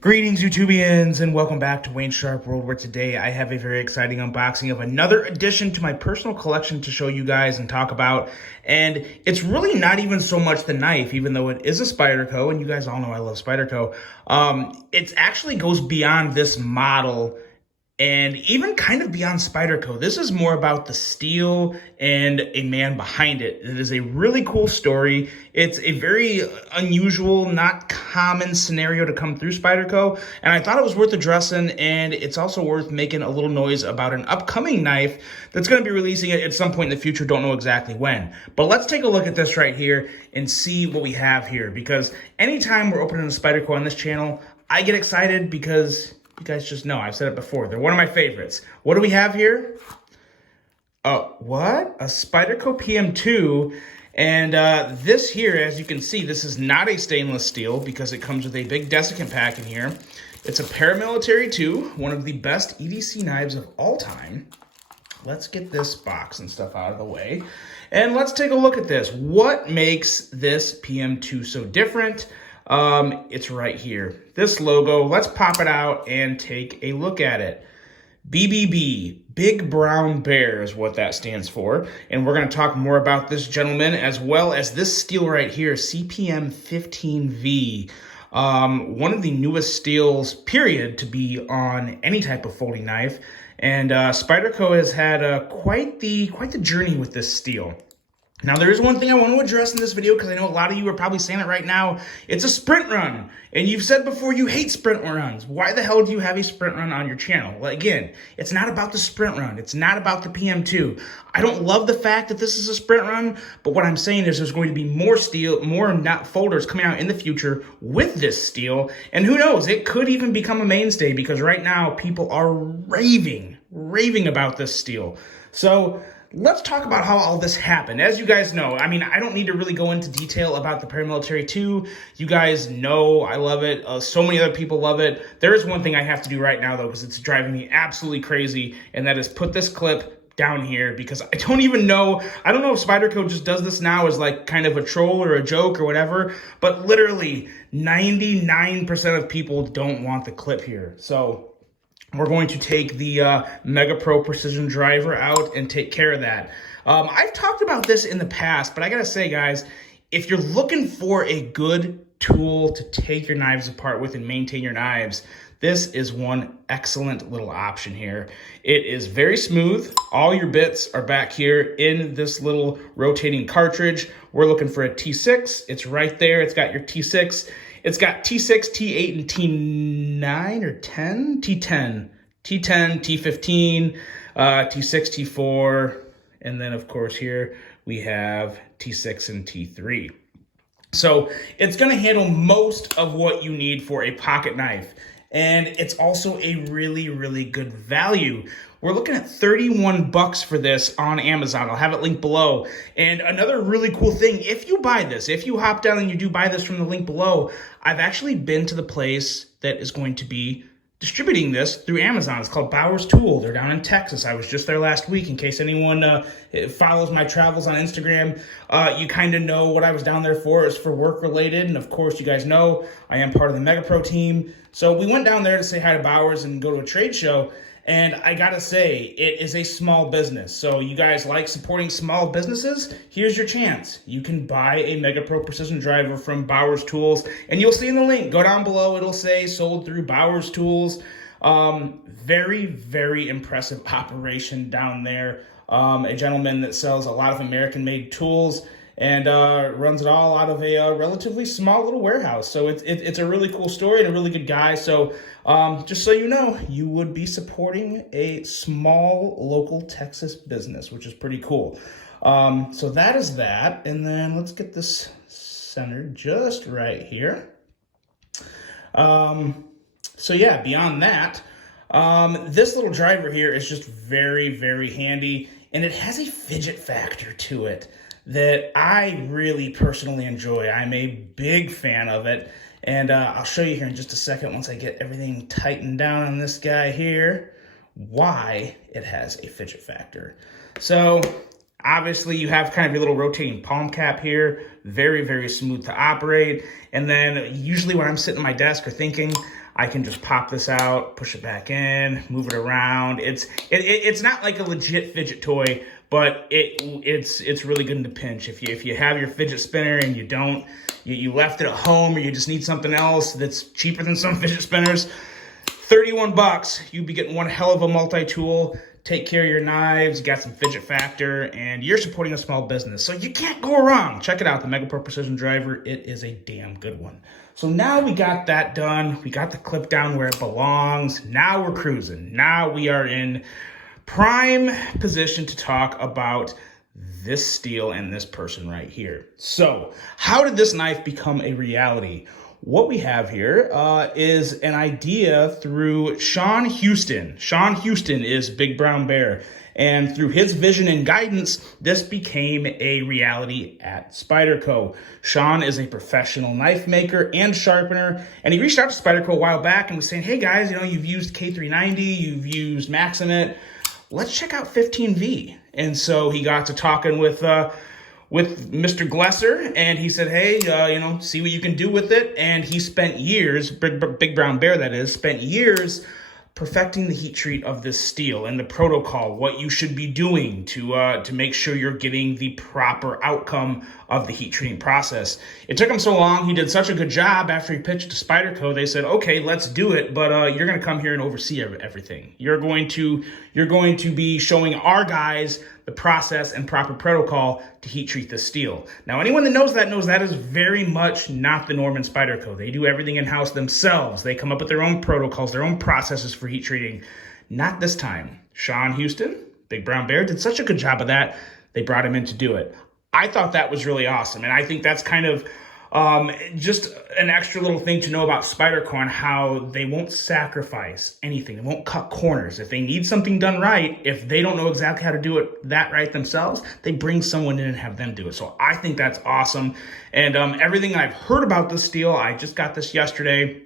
Greetings, YouTubians, and welcome back to Wayne Sharp World, where today I have a very exciting unboxing of another addition to my personal collection to show you guys and talk about. And it's really not even so much the knife, even though it is a Spyderco, and you guys all know I love Spyderco. It actually goes beyond this model and even kind of beyond Spyderco. This is more about the steel and a man behind it. It is a really cool story. It's a very unusual, not common scenario to come through Spyderco, and I thought it was worth addressing, and it's also worth making a little noise about an upcoming knife that's going to be releasing it at some point in the future. Don't know exactly when. But let's take a look at this right here and see what we have here, because anytime we're opening a Spyderco on this channel, I get excited because you guys just know, I've said it before, they're one of my favorites. What do we have here? What? A Spyderco PM2. And this here, as you can see, this is not a stainless steel because it comes with a big desiccant pack in here. It's a paramilitary 2, one of the best EDC knives of all time. Let's get this box and stuff out of the way. And let's take a look at this. What makes this PM2 so different? It's right here. This logo, let's pop it out and take a look at it. BBB, Big Brown Bear is what that stands for. And we're going to talk more about this gentleman as well as this steel right here, CPM 15V. One of the newest steels, period, to be on any type of folding knife. And Spyderco has had quite the journey with this steel. Now, there is one thing I want to address in this video because I know a lot of you are probably saying it right now. It's a sprint run. And you've said before you hate sprint runs. Why the hell do you have a sprint run on your channel? Well, again, it's not about the sprint run. It's not about the PM2. I don't love the fact that this is a sprint run, but what I'm saying is there's going to be more steel, more not folders coming out in the future with this steel. And who knows, it could even become a mainstay because right now people are raving about this steel. So let's talk about how all this happened. As you guys know, I mean, I don't need to really go into detail about the Paramilitary 2. You guys know I love it. So many other people love it. There is one thing I have to do right now, though, because it's driving me absolutely crazy, and that is put this clip down here because I don't even know. I don't know if Spyderco just does this now as like kind of a troll or a joke or whatever, but literally 99% of people don't want the clip here. So we're going to take the Mega Pro Precision Driver out and take care of that. I've talked about this in the past, but I gotta say, guys, if you're looking for a good tool to take your knives apart with and maintain your knives, this is one excellent little option here. It is very smooth. All your bits are back here in this little rotating cartridge. We're looking for a T6. It's right there. It's got your T6. It's got T6, T8, and T9 or 10? T10, T15, T6, T4, and then of course here we have T6 and T3. So it's going to handle most of what you need for a pocket knife. And it's also a really good value. We're looking at 31 bucks for this on Amazon. I'll have it linked below. And another really cool thing, if you buy this, if you hop down and you do buy this from the link below, I've actually been to the place that is going to be distributing this through Amazon. It's called Bowers Tool. They're down in Texas. I was just there last week. In case anyone follows my travels on Instagram, you kind of know what I was down there for. It's for work related. And of course, you guys know I am part of the Mega Pro team. So we went down there to say hi to Bowers and go to a trade show. And I gotta say, it is a small business. So you guys like supporting small businesses? Here's your chance. You can buy a Mega Pro Precision Driver from Bowers Tools, and you'll see in the link, go down below, it'll say sold through Bowers Tools. Very impressive operation down there. A gentleman that sells a lot of American-made tools and runs it all out of a relatively small little warehouse. So it's a really cool story and a really good guy. So just so you know, you would be supporting a small local Texas business, which is pretty cool. So that is that. And then let's get this centered just right here. So yeah, beyond that, this little driver here is just very handy, and it has a fidget factor to it that I really personally enjoy. I'm a big fan of it, and I'll show you here in just a second once I get everything tightened down on this guy here, why it has a fidget factor. So Obviously, you have kind of your little rotating palm cap here. Very, very smooth to operate. And then usually when I'm sitting at my desk or thinking, I can just pop this out, push it back in, move it around. It's not like a legit fidget toy, but it's really good in the pinch. If you have your fidget spinner and you left it at home, or you just need something else that's cheaper than some fidget spinners, 31 bucks, you'd be getting one hell of a multi-tool. Take care of your knives, you got some fidget factor, and you're supporting a small business. So you can't go wrong. Check it out, the Mega Pro Precision Driver. It is a damn good one. So now we got that done. We got the clip down where it belongs. Now we're cruising. Now we are in prime position to talk about this steel and this person right here. So how did this knife become a reality? What we have here is an idea through Sean Houston. Sean Houston is Big Brown Bear. And through his vision and guidance, this became a reality at Spyderco. Sean is a professional knife maker and sharpener. And he reached out to Spyderco a while back and was saying, hey guys, you've used K390, you've used Maximit. Let's check out 15V. And so he got to talking with Mr. Glesser, and he said, hey, see what you can do with it. And he spent years, Big Brown Bear that is, spent years perfecting the heat treat of this steel and the protocol, what you should be doing to make sure you're getting the proper outcome of the heat treating process. It took him so long, he did such a good job after he pitched to Spyderco, they said, okay, let's do it, but you're gonna come here and oversee everything. You're going to be showing our guys the process and proper protocol to heat treat this steel. Now, anyone that knows that is very much not the norm in Spyderco. They do everything in-house themselves. They come up with their own protocols, their own processes for heat treating. Not this time. Sean Houston, Big Brown Bear, did such a good job of that, they brought him in to do it. I thought that was really awesome, and I think that's kind of just an extra little thing to know about Spyderco on how they won't sacrifice anything. They won't cut corners. If they need something done right, if they don't know exactly how to do it that right themselves, they bring someone in and have them do it. So I think that's awesome. And everything I've heard about this steel, I just got this yesterday,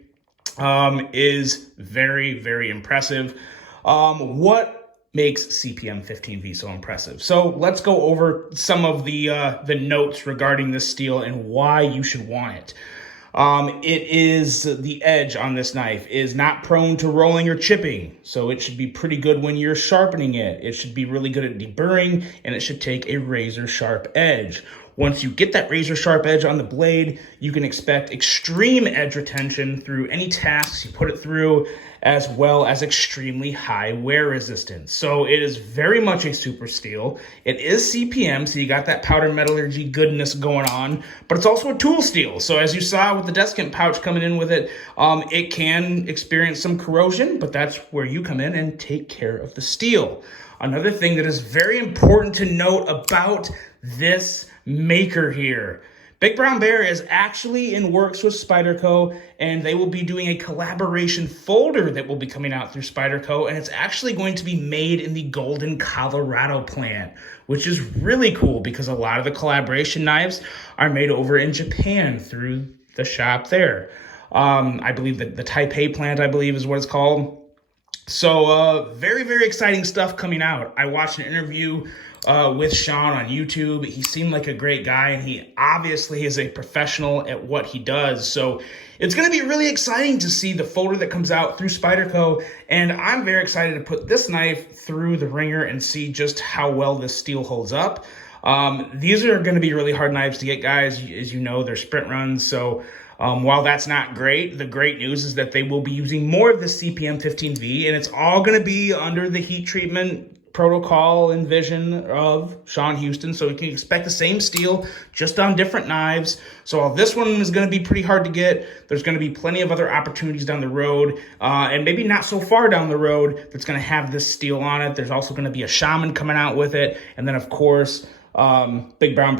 is very, very impressive. What makes CPM 15V so impressive? So let's go over some of the notes regarding this steel and why you should want it. It is, the edge on this knife is not prone to rolling or chipping, so it should be pretty good when you're sharpening it. It should be really good at deburring, and it should take a razor sharp edge. Once you get that razor sharp edge on the blade, you can expect extreme edge retention through any tasks you put it through, as well as extremely high wear resistance. So it is very much a super steel. It is CPM, so you got that powder metallurgy goodness going on, but it's also a tool steel. So as you saw with the desiccant pouch coming in with it, it can experience some corrosion, but that's where you come in and take care of the steel. Another thing that is very important to note about this maker here, Big Brown Bear is actually in works with Spyderco, and they will be doing a collaboration folder that will be coming out through Spyderco, and it's actually going to be made in the Golden, Colorado plant, which is really cool because a lot of the collaboration knives are made over in Japan through the shop there. I believe that the Taipei plant, I believe, is what it's called. So very, very exciting stuff coming out. I watched an interview with Sean on YouTube. He seemed like a great guy, and he obviously is a professional at what he does. So it's going to be really exciting to see the folder that comes out through Spyderco, and I'm very excited to put this knife through the ringer and see just how well this steel holds up. These are going to be really hard knives to get, guys. As you know, they're sprint runs, so while that's not great, the great news is that they will be using more of the CPM 15V, and it's all going to be under the heat treatment protocol and vision of Sean Houston. So we can expect the same steel, just on different knives. So while this one is going to be pretty hard to get, there's going to be plenty of other opportunities down the road, and maybe not so far down the road, that's going to have this steel on it. There's also going to be a Shaman coming out with it. And then, of course, Big Brown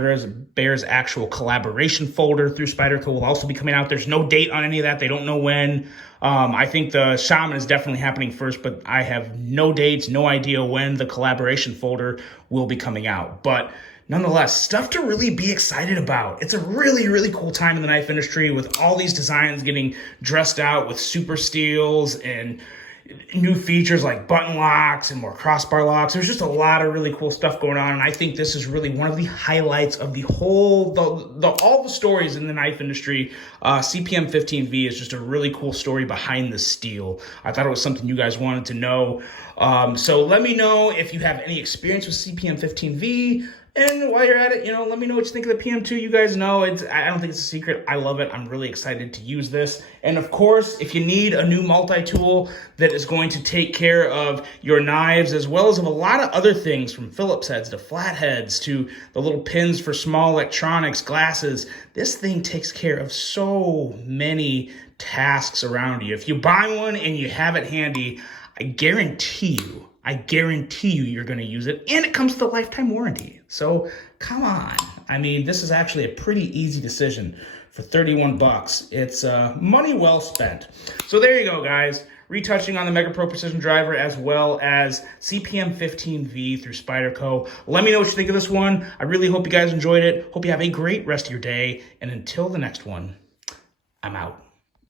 Bear's actual collaboration folder through Spyderco will also be coming out. There's no date on any of that. They don't know when. I think the Shaman is definitely happening first, but I have no dates, no idea when the collaboration folder will be coming out. But nonetheless, stuff to really be excited about. It's a really, really cool time in the knife industry with all these designs getting dressed out with super steels and new features like button locks and more crossbar locks. There's just a lot of really cool stuff going on, and I think this is really one of the highlights of the whole, all the stories in the knife industry. CPM 15V is just a really cool story behind the steel. I thought it was something you guys wanted to know. So let me know if you have any experience with CPM 15V. And while you're at it, let me know what you think of the PM2. You guys know, I don't think it's a secret. I love it. I'm really excited to use this. And of course, if you need a new multi-tool that is going to take care of your knives, as well as of a lot of other things, from Phillips heads to flatheads to the little pins for small electronics, glasses, this thing takes care of so many tasks around you. If you buy one and you have it handy, I guarantee you you're going to use it, and it comes with a lifetime warranty. So come on. I mean, this is actually a pretty easy decision for 31 bucks. It's money well spent. So there you go, guys. Retouching on the Mega Pro Precision Driver, as well as CPM 15V through Spyderco. Let me know what you think of this one. I really hope you guys enjoyed it. Hope you have a great rest of your day. And until the next one, I'm out.